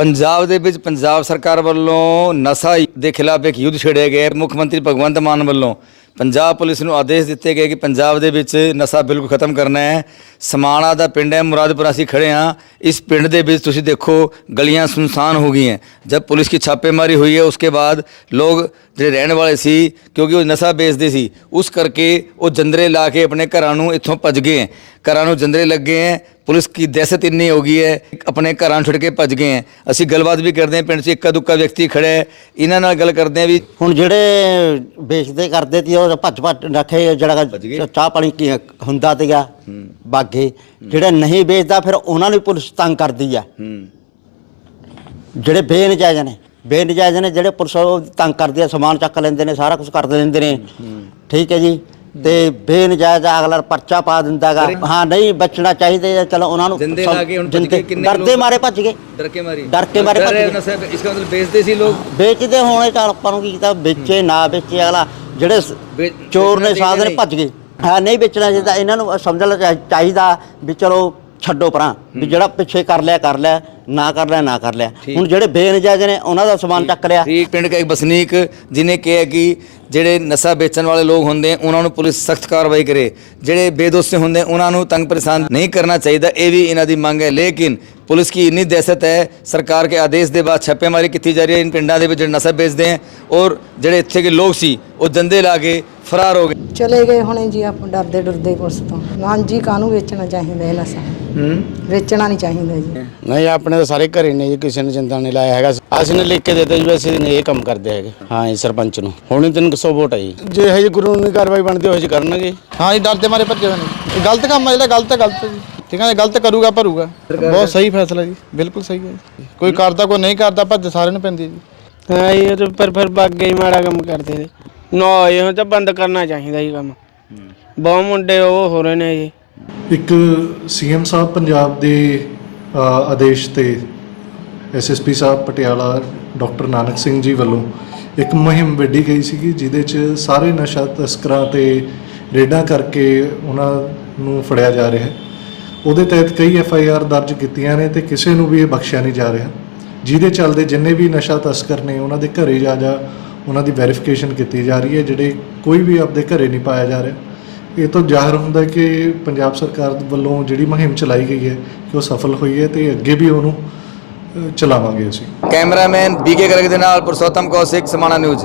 ਪੰਜਾਬ ਦੇ ਵਿੱਚ ਪੰਜਾਬ ਸਰਕਾਰ ਵੱਲੋਂ ਨਸ਼ਾ ਦੇ ਖਿਲਾਫ ਇੱਕ ਯੁੱਧ ਛੇੜਿਆ ਗਿਆ ਮੁੱਖ ਮੰਤਰੀ ਭਗਵੰਤ ਮਾਨ ਵੱਲੋਂ ਪੰਜਾਬ ਪੁਲਿਸ ਨੂੰ ਆਦੇਸ਼ ਦਿੱਤੇ ਗਏ ਕਿ ਪੰਜਾਬ ਦੇ ਵਿੱਚ ਨਸ਼ਾ ਬਿਲਕੁਲ ਖਤਮ ਕਰਨਾ ਹੈ। ਸਮਾਣਾ ਦਾ ਪਿੰਡ ਹੈ, ਮੁਰਾਦਪੁਰ ਅਸੀਂ ਖੜੇ ਹਾਂ। ਇਸ ਪਿੰਡ ਦੇ ਵਿੱਚ ਤੁਸੀਂ ਦੇਖੋ, ਗਲੀਆਂ ਸੁਨਸਾਨ ਹੋ ਗਈਆਂ। ਜਦ ਪੁਲਿਸ ਦੀ ਛਾਪੇਮਾਰੀ ਹੋਈ ਹੈ, ਉਸਕੇ ਬਾਅਦ ਲੋਕ ਜਿਹੜੇ ਰਹਿਣ ਵਾਲੇ ਸੀ, ਕਿਉਂਕਿ ਉਹ ਨਸ਼ਾ ਵੇਚਦੇ ਸੀ, ਉਸ ਕਰਕੇ ਉਹ ਜੰਦਰੇ ਲਾ ਕੇ ਆਪਣੇ ਘਰਾਂ ਨੂੰ ਇੱਥੋਂ ਭੱਜ ਗਏ ਘਰਾਂ ਨੂੰ ਜੰਦਰੇ ਲੱਗੇ ਹੈ। ਪੁਲਿਸ ਕੀ ਦਹਿਸ਼ਤ ਇੰਨੀ ਹੋ ਗਈ ਹੈ, ਆਪਣੇ ਘਰਾਂ ਛੱਡ ਕੇ ਭੱਜ ਗਏ ਹੈ। ਅਸੀਂ ਗੱਲਬਾਤ ਵੀ ਕਰਦੇ ਹਾਂ, ਪਿੰਡ 'ਚ ਇੱਕਾ ਦੁੱਕਾ ਵਿਅਕਤੀ ਖੜਾ ਹੈ। ਇਹਨਾਂ ਨਾਲ ਗੱਲ ਕਰਦੇ ਹਾਂ ਵੀ ਹੁਣ ਜਿਹੜੇ ਵੇਚਦੇ, ਕਰਦੇ ਸੀ ਉਹ ਭੱਜ ਭੱਜ ਰੱਖੇ ਜਿਹੜਾ? ਚਾਹ ਪਾਣੀ ਕੀ ਹੁੰਦਾ ਤੀਗਾ ਬਾਗੇ। ਜਿਹੜੇ ਨਹੀਂ ਵੇਚਦਾ ਫਿਰ ਉਹਨਾਂ ਨੂੰ ਪੁਲਿਸ ਤੰਗ ਕਰਦੀ ਆ। ਜਿਹੜੇ ਬੇਨਜਾਇਜ਼ ਨੇ ਬੇਨਜਾਇਜ਼ ਨੇ ਜਿਹੜੇ ਪੁਲਿਸ ਉਹ ਤੰਗ ਕਰਦੀ ਆ ਸਮਾਨ ਚੱਕ ਲੈਂਦੇ ਨੇ ਸਾਰਾ ਕੁਝ ਕਰ ਲੈਂਦੇ ਨੇ। ਠੀਕ ਹੈ ਜੀ। ਤੇ ਬੇਨਜਾਇਜ਼ ਅਗਲਾ ਪਰਚਾ ਪਾ ਦਿੰਦਾਗਾ। ਹਾਂ ਨਹੀਂ ਬਚਣਾ ਚਾਹੀਦਾ ਚਲੋ ਉਹਨਾਂ ਨੂੰ ਜਿੰਦੇ ਲਾ ਕੇ ਹੁਣ ਭੱਜ ਗਏ ਕਿੰਨੇ ਡਰਦੇ ਮਾਰੇ ਭੱਜ ਗਏ। ਡਰ ਕੇ ਮਾਰੀ। ਡਰ ਕੇ ਮਾਰੇ ਭੱਜ ਗਏ। ਇਸ ਦਾ ਵੇਚਦੇ ਸੀ ਲੋਕ। ਵੇਚਦੇ ਹੋਣੇ ਤਾਂ ਆਪਾਂ ਨੂੰ ਕੀ ਕੀਤਾ ਵੇਚੇ ਨਾ ਵੇਚੇ ਅਗਲਾ। ਜਿਹੜੇ ਚੋਰ ਨੇ ਸਾਧਨ ਭੱਜ ਗਏ। ਹਾਂ ਨਹੀਂ ਵੇਚਣਾ ਚਾਹੀਦਾ ਇਹਨਾਂ ਨੂੰ ਸਮਝਣਾ ਲੈ ਚਾਹੀਦਾ ਵੀ ਚਲੋ ਛੱਡੋ ਪਰਾਂ ਵੀ ਜਿਹੜਾ ਪਿੱਛੇ ਕਰ ਲਿਆ ਕਰ ਲਿਆ ਨਾ ਕਰ ਲਿਆ ਨਾ ਕਰ ਲਿਆ। ਹੁਣ ਜਿਹੜੇ ਬੇਨਜਾਇਜ਼ ਨੇ ਉਹਨਾਂ ਦਾ ਸਮਾਨ ਚੱਕ ਲਿਆ। ਠੀਕ ਪਿੰਡ ਦਾ ਇੱਕ ਬਸਨੀਕ ਜਿਨੇ ਕਿਹਾ ਕਿ ਜਿਹੜੇ ਨਸ਼ਾ ਵੇਚਣ ਵਾਲੇ ਲੋਕ ਹੁੰਦੇ ਉਹਨਾਂ ਨੂੰ ਪੁਲਿਸ ਸਖਤ ਕਾਰਵਾਈ ਕਰੇ। ਜਿਹੜੇ ਬੇਦੋਸੇ ਹੁੰਦੇ ਉਹਨਾਂ ਨੂੰ ਤੰਗ ਪਰੇਸ਼ਾਨ ਨਹੀਂ ਕਰਨਾ ਚਾਹੀਦਾ ਇਹ ਵੀ ਇਹਨਾਂ ਦੀ ਮੰਗ ਹੈ। ਲੇਕਿਨ ਪੁਲਿਸ ਕੀ ਇਨੀ ਦਹਿਸ਼ਤ ਹੈ ਸਰਕਾਰ ਕੇ ਆਦੇਸ਼ ਦੇ ਬਾਅਦ ਛਾਪੇਮਾਰੀ ਕੀਤੀ ਜਾ ਰਹੀ ਹੈ ਇਨ ਪਿੰਡਾਂ ਦੇ ਵਿੱਚ ਜਿਹੜੇ ਨਸ਼ਾ ਵੇਚਦੇ ਹੈ ਔਰ ਜਿਹੜੇ ਇੱਥੇ ਦੇ ਲੋਕ ਸੀ ਉਹ ਦੰਦੇ ਲਾ ਕੇ ਫਰਾਰ ਹੋ ਗਏ। ਚਲੇ ਗਏ ਹੁਣੇ ਜੀ ਆਪਾਂ ਡਰਦੇ ਡਰਦੇ ਪੁਲਿਸ ਤੋਂ। ਹਾਂਜੀ ਕਾਹਨੂੰ ਵੇਚਣਾ ਚਾਹੀਦਾ ਇਹ ਨਸ਼ਾ? ਵੇਚਣਾ ਨਹੀਂ ਚਾਹੀਦਾ ਜੀ। ਨਹੀਂ ਆਪਣੇ ਤਾਂ ਸਾਰੇ ਘਰੇ ਨੇ ਜੀ ਕਿਸੇ ਨੇ ਚਿੰਤਾ ਨਹੀਂ ਲਾਇਆ ਹੈਗਾ। ਅਸੀਂ ਨੇ ਲਿਖ ਕੇ ਦਿੱਤਾ ਜੀ ਵੀ ਅਸੀਂ ਨਹੀਂ ਇਹ ਕੰਮ ਕਰਦੇ ਹੈਗੇ। ਹਾਂ ਜੀ ਸਰਪੰਚ ਨੂੰ। ਹੁਣ 300 ਵੋਟ ਹੈ ਜੀ। ਜੇ ਇਹ ਜੀ ਕਾਨੂੰਨੀ ਕਾਰਵਾਈ ਬਣਦੀ ਹੋਈ ਜੀ ਕਰਨਗੇ। ਹਾਂ ਜੀ ਡਰਦੇ ਮਾਰੇ ਭੱਜੇ ਹੋਏ ਨੇ। ਇਹ ਗਲਤ ਕੰਮ ਹੈ ਜਿਹੜਾ ਗਲਤ ਹੈ ਗਲਤ ਹੈ ਜੀ। ਠੀਕ ਹੈ ਗਲਤ ਕਰੂਗਾ ਭਰੂਗਾ। ਬਹੁਤ ਸਹੀ ਫੈਸਲਾ ਜੀ ਬਿਲਕੁਲ ਸਹੀ ਹੈ ਜੀ। ਕੋਈ ਕਰਦਾ ਕੋਈ ਨਹੀਂ ਕਰਦਾ ਭੱਜ ਸਾਰਿਆਂ ਨੂੰ ਪੈਂਦੀ ਹੈ ਜੀ। ਹਾਂ ਇਹ ਤਾਂ ਪਰ ਫਿਰ ਬਾਗੇ ਹੀ ਮਾੜਾ ਕੰਮ ਕਰਦੇ ਨੇ। ਨਾ ਇਹ ਤਾਂ ਬੰਦ ਕਰਨਾ ਚਾਹੀਦਾ ਜੀ ਕੰਮ। ਬਹੁਤ ਮੁੰਡੇ ਉਹ ਹੋ ਰਹੇ ਨੇ ਜੀ। ਇੱਕ ਸੀਐਮ ਸਾਹਿਬ ਪੰਜਾਬ ਦੇ ਆਦੇਸ਼ ਤੇ ਐਸਐਸਪੀ ਸਾਹਿਬ ਪਟਿਆਲਾ ਡਾਕਟਰ ਨਾਨਕ ਸਿੰਘ ਜੀ ਵੱਲੋਂ ਇੱਕ ਮੁਹਿੰਮ ਵਿੱਢੀ ਗਈ ਸੀਗੀ, ਜਿਹਦੇ 'ਚ ਸਾਰੇ ਨਸ਼ਾ ਤਸਕਰਾਂ ਤੇ ਰੇਡਾਂ ਕਰਕੇ ਉਹਨਾਂ ਨੂੰ ਫੜਿਆ ਜਾ ਰਿਹਾ। ਹੈ ਉਹਦੇ ਤਹਿਤ ਕਈ ਐਫ ਆਈ ਆਰ ਦਰਜ ਕੀਤੀਆਂ ਨੇ ਤੇ ਕਿਸੇ ਨੂੰ ਵੀ ਇਹ ਬਖਸ਼ਿਆ ਨਹੀਂ ਜਾ ਰਿਹਾ। ਜਿਹਦੇ ਚੱਲਦੇ ਜਿੰਨੇ ਵੀ ਨਸ਼ਾ ਤਸਕਰ ਨੇ ਉਹਨਾਂ ਦੇ ਘਰੇ ਜਾ ਜਾ ਉਹਨਾਂ ਦੀ ਵੈਰੀਫਿਕੇਸ਼ਨ ਕੀਤੀ ਜਾ ਰਹੀ ਹੈ, ਜਿਹੜੇ ਕੋਈ ਵੀ ਆਪਦੇ ਘਰੇ ਨਹੀਂ ਪਾਇਆ ਜਾ ਰਿਹਾ। ਇਹ ਤੋਂ ਜ਼ਾਹਰ ਹੁੰਦਾ ਹੈ ਕਿ ਪੰਜਾਬ ਸਰਕਾਰ ਵੱਲੋਂ ਜਿਹੜੀ ਮੁਹਿੰਮ ਚਲਾਈ ਗਈ ਹੈ ਕਿ ਉਹ ਸਫਲ ਹੋਈ ਹੈ ਤੇ ਅੱਗੇ ਵੀ ਉਹਨੂੰ ਚਲਾਵਾਂਗੇ ਅਸੀਂ। ਕੈਮਰਾਮੈਨ ਬੀਕੇ ਗਰਗ ਦੇ ਨਾਲ ਪੁਰਸ਼ੋਤਮ ਕੌਸ਼ਿਕ, ਸਮਾਣਾ ਨਿਊਜ਼।